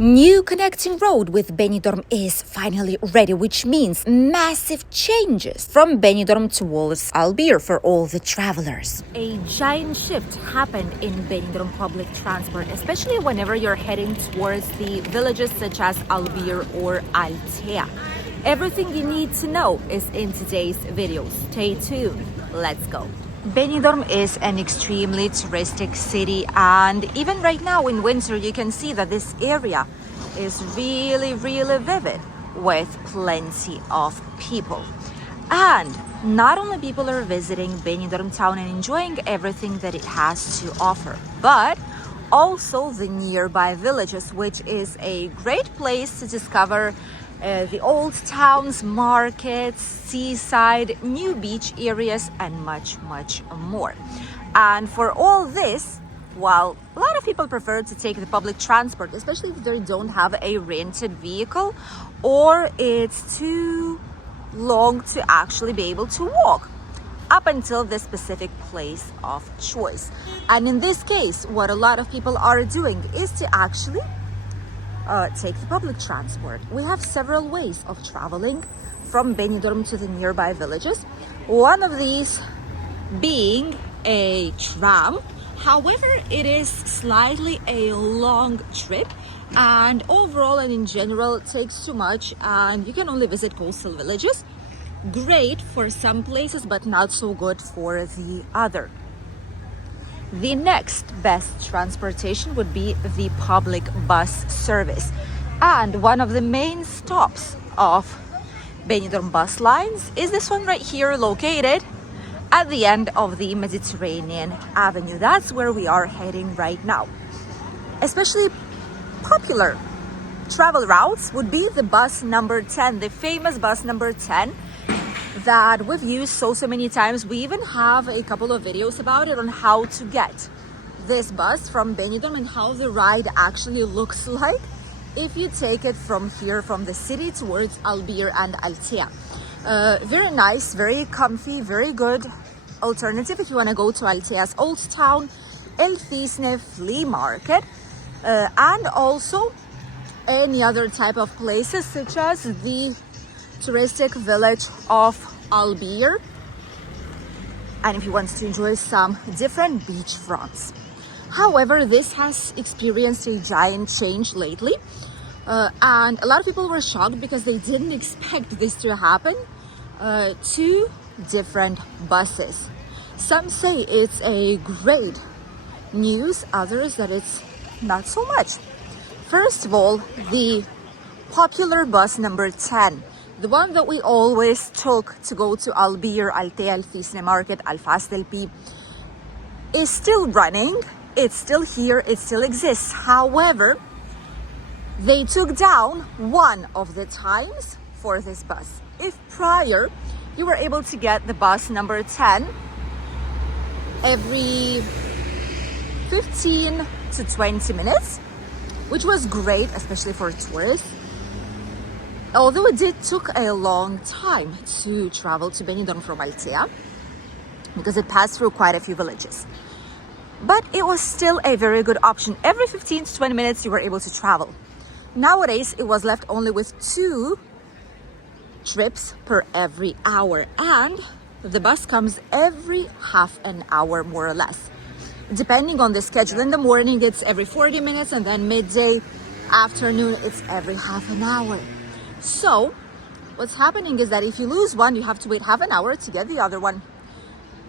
New connecting road with Benidorm is finally ready, which means massive changes from Benidorm towards Albir for all the travelers. A giant shift happened in Benidorm public transport, especially whenever you're heading towards the villages such as Albir or Altea. Everything you need to know is in today's video. Stay tuned. Let's go. Benidorm is an extremely touristic city, and even right now in winter you can see that this area is really vivid with plenty of people. And not only people are visiting Benidorm town and enjoying everything that it has to offer, but also the nearby villages, which is a great place to discover the old towns, markets, seaside, new beach areas, and much more. And for all this, while a lot of people prefer to take the public transport, especially if they don't have a rented vehicle or it's too long to actually be able to walk up until the specific place of choice. And in this case, what a lot of people are doing is to actually take the public transport. We have several ways of traveling from Benidorm to the nearby villages. One of these being a tram. However, it is slightly a long trip, and overall and in general it takes too much, and you can only visit coastal villages. Great for some places, but not so good for the other. The next best transportation would be the public bus service. And one of the main stops of Benidorm bus lines is this one right here, located at the end of the Mediterranean Avenue. That's where we are heading right now. Especially popular travel routes would be the bus number 10, the famous bus number 10 that we've used so many times. We even have a couple of videos about it on how to get this bus from Benidorm and how the ride actually looks like if you take it from here, from the city towards Albir and Altea. Very nice, very comfy, very good alternative if you want to go to Altea's Old Town, El Cisne Flea Market, and also any other type of places such as the touristic village of Albir, and if you want to enjoy some different beach fronts. However, this has experienced a giant change lately, and a lot of people were shocked because they didn't expect this to happen. Two different buses. Some say it's a great news, others that it's not so much. First of all, the popular bus number 10, the one that we always took to go to Albir, Altea, El Cisne Market, Alfaz del Pi, is still running. It's still here, it still exists. However, they took down one of the times for this bus. If prior you were able to get the bus number 10 every 15 to 20 minutes, which was great, especially for tourists, although it did took a long time to travel to Benidorm from Altea because it passed through quite a few villages. But it was still a very good option. Every 15 to 20 minutes you were able to travel. Nowadays, it was left only with 2 trips per every hour, and the bus comes every half an hour, more or less, depending on the schedule. In the morning, it's every 40 minutes, and then midday, afternoon, it's every half an hour. So what's happening is that if you lose one, you have to wait half an hour to get the other one.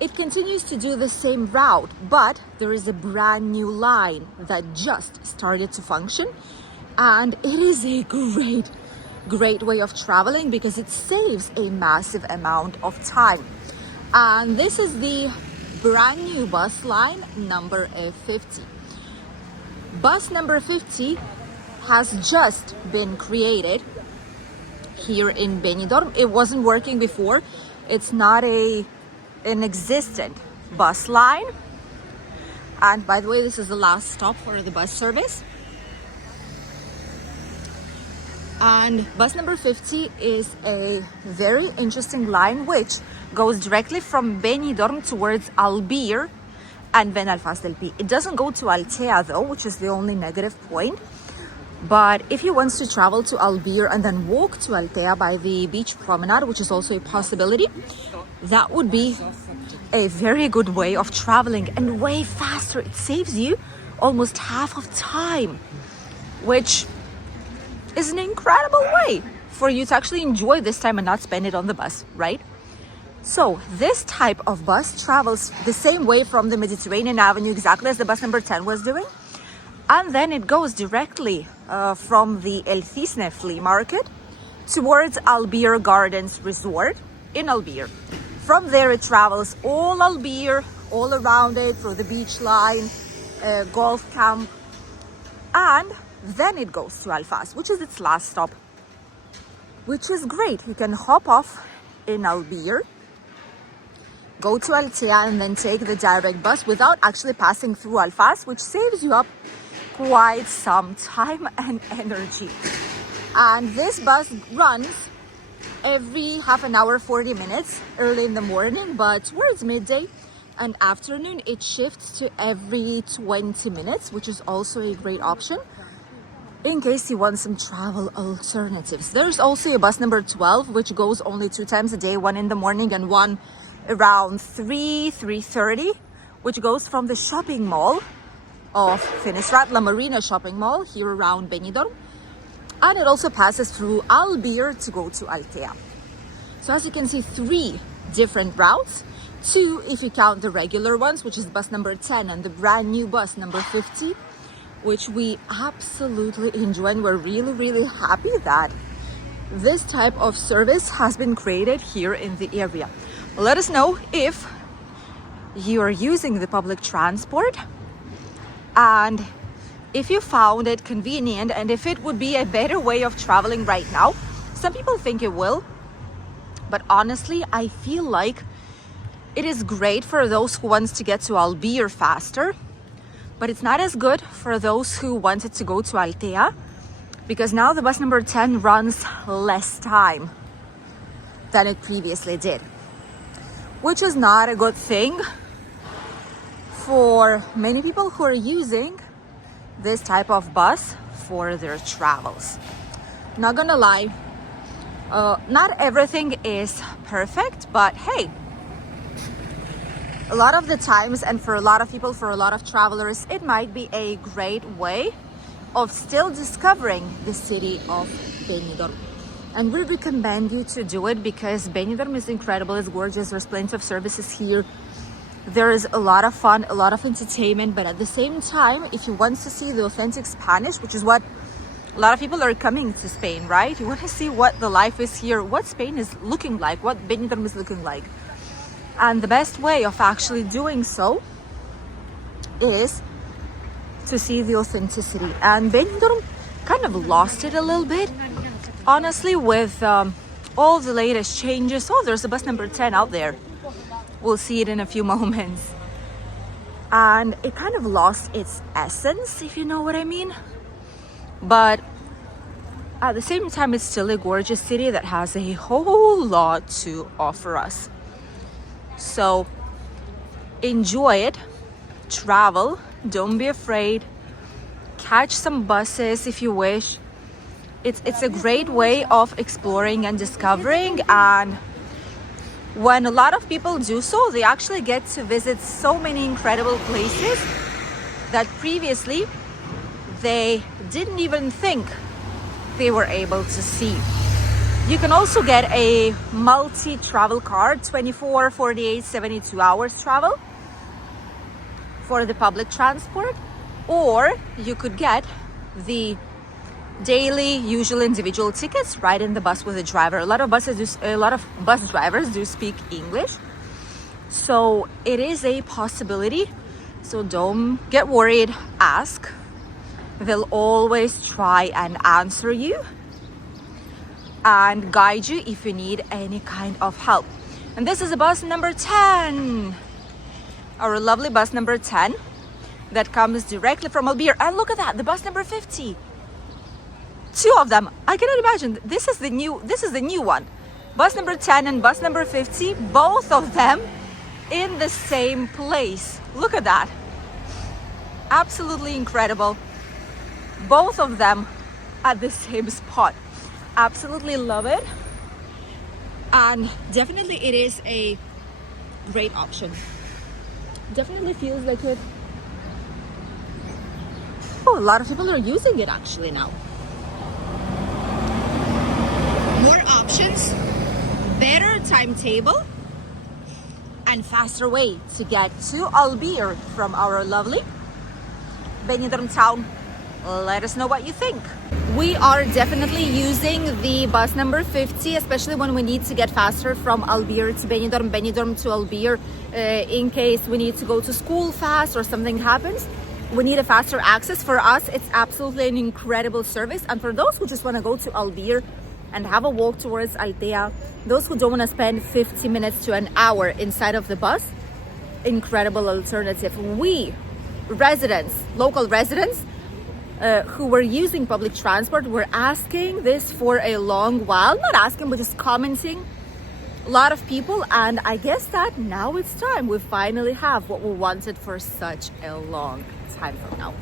It continues to do the same route, but there is a brand new line that just started to function, and it is a great way of traveling because it saves a massive amount of time. And this is the brand new bus line number 50. Bus number 50 has just been created here in Benidorm. It wasn't working before. It's not an existent bus line. And by the way, this is the last stop for the bus service. And bus number 50 is a very interesting line which goes directly from Benidorm towards Albir and then Alfaz del Pi. It doesn't go to Altea though, which is the only negative point. But if you want to travel to Albir and then walk to Altea by the beach promenade, which is also a possibility, that would be a very good way of traveling and way faster. It saves you almost half of time, which is an incredible way for you to actually enjoy this time and not spend it on the bus, right? So this type of bus travels the same way from the Mediterranean Avenue, exactly as the bus number 10 was doing. And then it goes directly from the Cisne Flea Market towards Albir Gardens Resort in Albir. From there it travels all Albir, all around it, through the beach line, golf camp, and then it goes to Alfas, which is its last stop, which is great. You can hop off in Albir, go to Altea, and then take the direct bus without actually passing through Alfas, which saves you up quite some time and energy. And this bus runs every half an hour, 40 minutes, early in the morning, but towards midday and afternoon it shifts to every 20 minutes, which is also a great option in case you want some travel alternatives. There's also a bus number 12, which goes only 2 times a day, one in the morning and one around 3:30, which goes from the shopping mall of Finisrat, La Marina shopping mall here around Benidorm, and it also passes through Albir to go to Altea. So as you can see, 3 different routes, 2 if you count the regular ones, which is bus number 10 and the brand new bus number 50, which we absolutely enjoy, and we're really happy that this type of service has been created here in the area. Let us know if you are using the public transport and if you found it convenient and if it would be a better way of traveling right now. Some people think it will, but honestly I feel like it is great for those who wants to get to Albir faster, but it's not as good for those who wanted to go to Altea, because now the bus number 10 runs less time than it previously did, which is not a good thing for many people who are using this type of bus for their travels. Not gonna lie, not everything is perfect, but hey, a lot of the times, and for a lot of people, for a lot of travelers, it might be a great way of still discovering the city of Benidorm. And we recommend you to do it because Benidorm is incredible, it's gorgeous, there's plenty of services here. There is a lot of fun, a lot of entertainment, but at the same time, if you want to see the authentic Spanish, which is what a lot of people are coming to Spain, right? You want to see what the life is here, what Spain is looking like, what Benidorm is looking like. And the best way of actually doing so is to see the authenticity. And Benidorm kind of lost it a little bit, honestly, with all the latest changes. Oh, there's a bus number 10 out there. We'll see it in a few moments. And it kind of lost its essence, if you know what I mean. But at the same time, it's still a gorgeous city that has a whole lot to offer us. So enjoy it, travel, don't be afraid, catch some buses if you wish. It's a great way of exploring and discovering, and when a lot of people do so, they actually get to visit so many incredible places that previously they didn't even think they were able to see. You can also get a multi-travel card, 24, 48, 72 hours travel for the public transport, or you could get the daily usual individual tickets right in the bus with the driver. A lot of bus drivers do speak English, so it is a possibility. So don't get worried, ask. They'll always try and answer you and guide you if you need any kind of help. And this is a bus number 10, our lovely bus number 10 that comes directly from Albir. And look at that, the bus number 50. 2 of them. I cannot imagine. This is the new one. Bus number 10 and bus number 50, both of them in the same place. Look at that. Absolutely incredible. Both of them at the same spot. Absolutely love it. And definitely it is a great option. Definitely feels like it. Oh, a lot of people are using it actually now. More options, better timetable, and faster way to get to Albir from our lovely Benidorm town. Let us know what you think. We are definitely using the bus number 50, especially when we need to get faster from Albir to Benidorm, Benidorm to Albir, in case we need to go to school fast or something happens. We need a faster access. For us, it's absolutely an incredible service. And for those who just want to go to Albir and have a walk towards Altea, those who don't want to spend 50 minutes to an hour inside of the bus, incredible alternative. We residents, local residents, who were using public transport were asking this for a long while. Not asking, but just commenting. A lot of people, and I guess that now it's time. We finally have what we wanted for such a long time from now.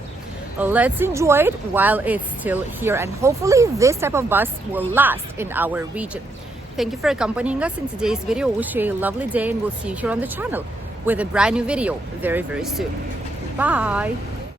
Let's enjoy it while it's still here, and hopefully this type of bus will last in our region. Thank you for accompanying us in today's video. Wish you a lovely day, and we'll see you here on the channel with a brand new video very, very soon. Bye.